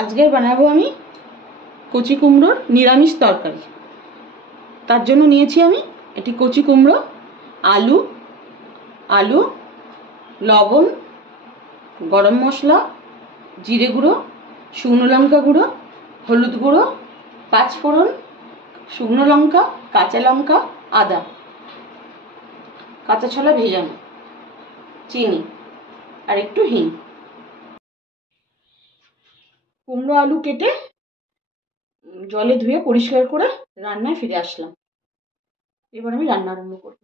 আজকে বানাবো আমি কচি কুমড়োর নিরামিষ তরকারি। তার জন্য নিয়েছি আমি এটি কচি কুমড়ো, আলু, লবণ, গরম মশলা, জিরে গুঁড়ো, শুকনো লঙ্কা গুঁড়ো, হলুদ গুঁড়ো, পাঁচফোড়ন, শুকনো লঙ্কা, কাঁচা লঙ্কা, আদা, কাঁচা ছোলা ভেজানো, চিনি আর একটু হিং। কুমড়ো আলু কেটে জলে ধুয়ে পরিষ্কার করে রান্নায় ফিরে আসলাম। এবার আমি রান্না আরম্ভ করব।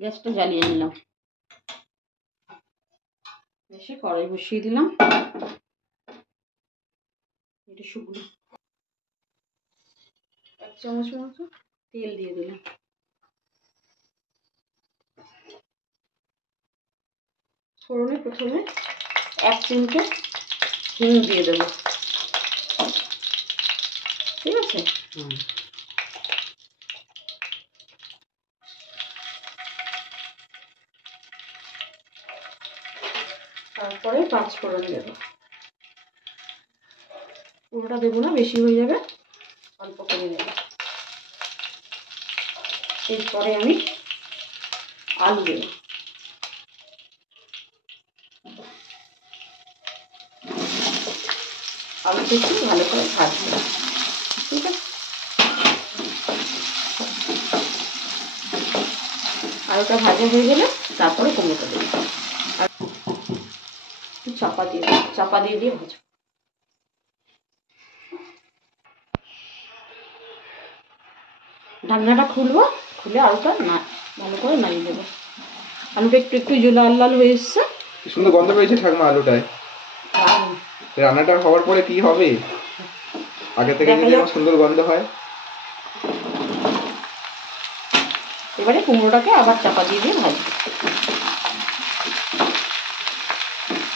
গ্যাসটা জ্বালিয়ে নিলাম, এসে কড়াই বসিয়ে দিলাম। এটা শুকনো 1 চামচ মতো তেল দিয়ে দিলাম। ফোড়নে প্রথমে 1 চিমটে হিং দিয়ে দেবো, ঠিক আছে? তারপরে পাঁচফোড়ন দেবো, পুরোটা দেবো না, বেশি হয়ে যাবে, অল্প করে দেবো। এরপরে আমি আলু দেবো, আলুটা একটু ভালো করে ভাজবো, ঠিক আছে? আলুটা ভাজা হয়ে গেলে তারপরে কুমড়োটা দেবো, আর চাপা দিয়ে ভাজবো। ঢাকনাটা খুলবো, খুলে আলুটা ভালো করে নাড়িয়ে দেবো। আলুটা একটু লাল লাল হয়ে এসছে, সুন্দর গন্ধ পেয়েছে ঠাকুমা আলুটায়। রান্নাটা হওয়ার পরে কি হবে? আগে থেকে যদি এমন সুন্দর গন্ধ হয়। এবারে কুমড়োটাকে আবার চাপা দিয়ে ভাজবো।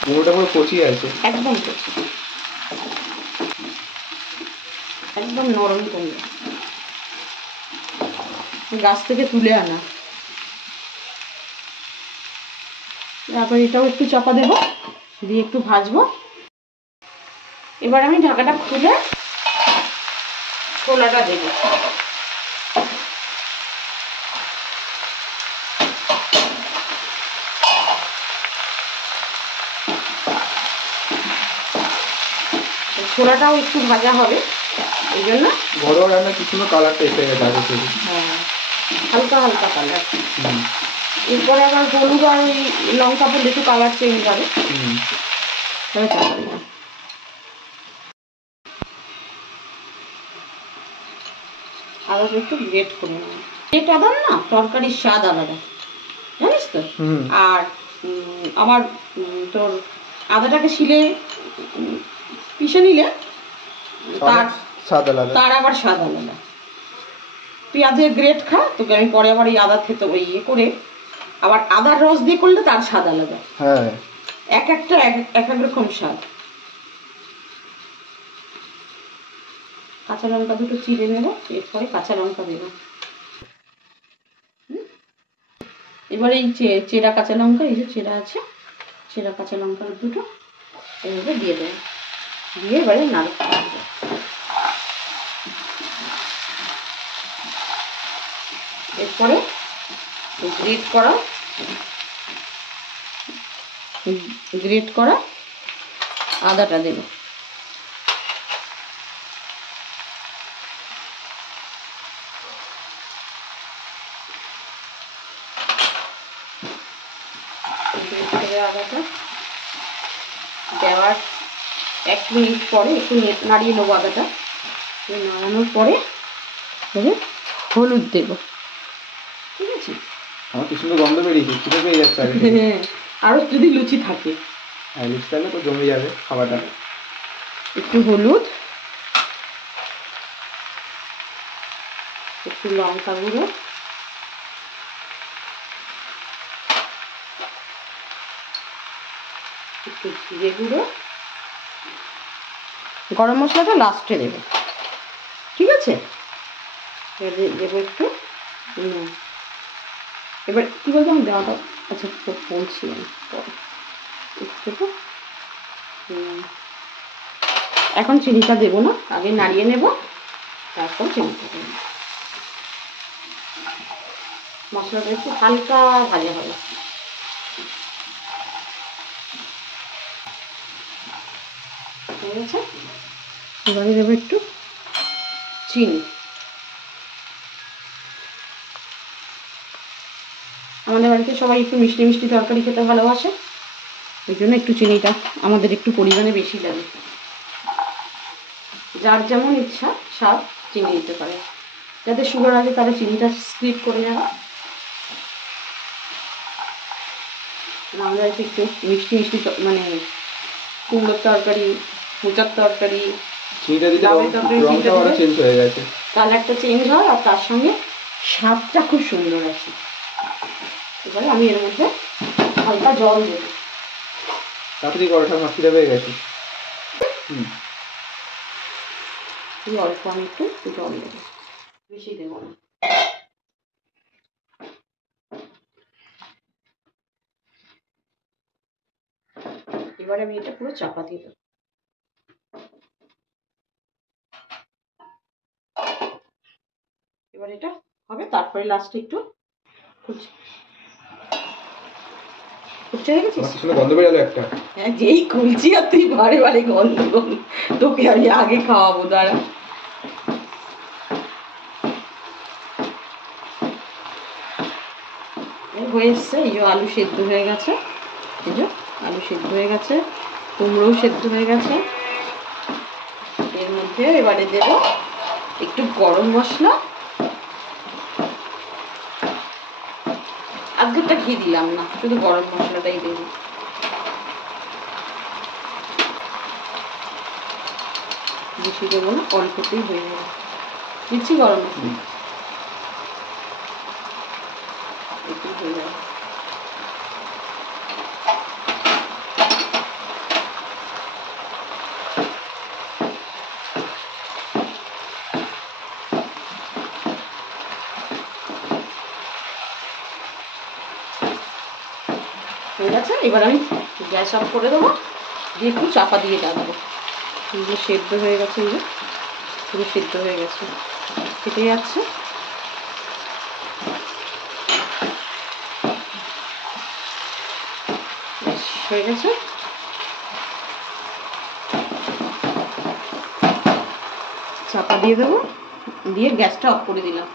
কুমড়োটা পুরো কচি আছে, একদম কচি, একদম নরম কুমড়ো, গাছ থেকে তুলে আনা। তারপর এটাও একটু চাপা দেবো, দিয়ে একটু ভাজবো। এবার আমি ঢাকাটা খুলে ছোলাটা দেবো। ছোলাটাও একটু ভাজা হবে, এই জন্য ঘরোয়া রান্না কি সুন্দর কালারটা এসে গেছে আগে থেকে। হ্যাঁ, হালকা হালকা কালার। এরপরে আবার হলুদ আর ওই লঙ্কা পড়লে একটু কালার চেঞ্জ হবে। আদাটা একটু গ্রেট করে নেব। গ্রেট আদা না তরকারির স্বাদ আলাদা, জানিস তো? আর আমার তোর আদাটাকে শিলে পিষে নিলে তার আবার স্বাদ আলাদা। তুই আজকে গ্রেট খা, তোকে আমি পরে আবার এই আদা খেতে ইয়ে করে আবার আদার রস দিয়ে করলে তার স্বাদ আলাদা। হ্যাঁ, এক একটা এক রকম স্বাদ। কাঁচা লঙ্কা দুটো চিড়ে নেব, এরপরে কাঁচা লঙ্কা দেব। এবারে এই চেরা কাঁচা লঙ্কা, এই যে চেরা আছে, চেরা কাঁচা লঙ্কা দুটো এভাবে দিয়ে দেব, দিয়ে এবারে নাড়তে হবে। এরপরে গ্রেট করা আদাটা দেব। আদাটা দেওয়ার 1 মিনিট পরে একটু নাড়িয়ে নেবো আদাটা। নাড়ানোর পরে হলুদ দেব, ঠিক আছে? আমার কি সুন্দর গন্ধ বেরিয়েছে, খিদে পেয়ে যাচ্ছে। আরো যদি লুচি থাকে, লুচি থাকলে তো জমে যাবে খাবারটা। একটু হলুদ, একটু লঙ্কা গুঁড়ো, একটু জিরে গুঁড়ো, গরম মশলাটা লাস্টে দেবো, ঠিক আছে? দেবো একটু এবার কী বলবো আমি দেওয়াটা, আচ্ছা বলছি আমি পরে একটু। এখন চিনিটা দেবো না, আগে নাড়িয়ে নেব, তারপর চিনিটা দেবো। মশলাটা একটু হালকা ভাজা হবে। ঠিক আছে, এবারে দেবো একটু চিনি। আমাদের বাড়িতে সবাই একটু মিষ্টি মিষ্টি তরকারি খেতে ভালোবাসে, ওই জন্য একটু চিনিটা আমাদের একটু পরিমাণে বেশি লাগে। যার যেমন ইচ্ছা স্বাদ চিনি দিতে পারে, যাদের সুগার আছে তারা চিনিটা স্কিপ করে যাবে। আমরা একটু মিষ্টি মিষ্টি মানে কুমড়োর তরকারি, মোচার তরকারি, কালারটা চেঞ্জ হয় আর তার সঙ্গে স্বাদটা খুব সুন্দর আছে। এবারে আমি এর মধ্যে হালকা জল দেব। তাড়াতাড়ি করো, ঠাকুমা খিদে পেয়ে গেছে। অল্প আমি একটু জল দেবো, বেশি দেবো না। এবারে আমি এটা পুরো চাপা দিয়ে দেবো। এবার এটা হবে, তারপরে লাস্টে একটু গন্ধ বের হলো একটা। হ্যাঁ, যেই খুলছি আর তুই বারে বারে গন্ধ, তোকে আমি আগে খাওয়াবো দাঁড়া। হয়ে এসছে, এই যে আলু সেদ্ধ হয়ে গেছে, এই যে আলু সেদ্ধ হয়ে গেছে, কুমড়োও সেদ্ধ হয়ে গেছে। এর মধ্যে এবারে দেব একটু গরম মশলা, আজকেরটা ঘি দিলাম না, শুধু গরম মশলাটাই দেব। বেশি দেবো না, অল্পতেই হয়ে যাবে। দিচ্ছি গরম মশলা, একটু হয়ে যাবে। হয়ে গেছে, এবার আমি গ্যাস অফ করে দেবো, দিয়ে একটু চাপা দিয়ে রাখবো। এই যে সেদ্ধ হয়ে গেছে, এই যে পুরো সেদ্ধ হয়ে গেছে, কেটে যাচ্ছে। হয়ে গেছে, চাপা দিয়ে দেবো, দিয়ে গ্যাসটা অফ করে দিলাম।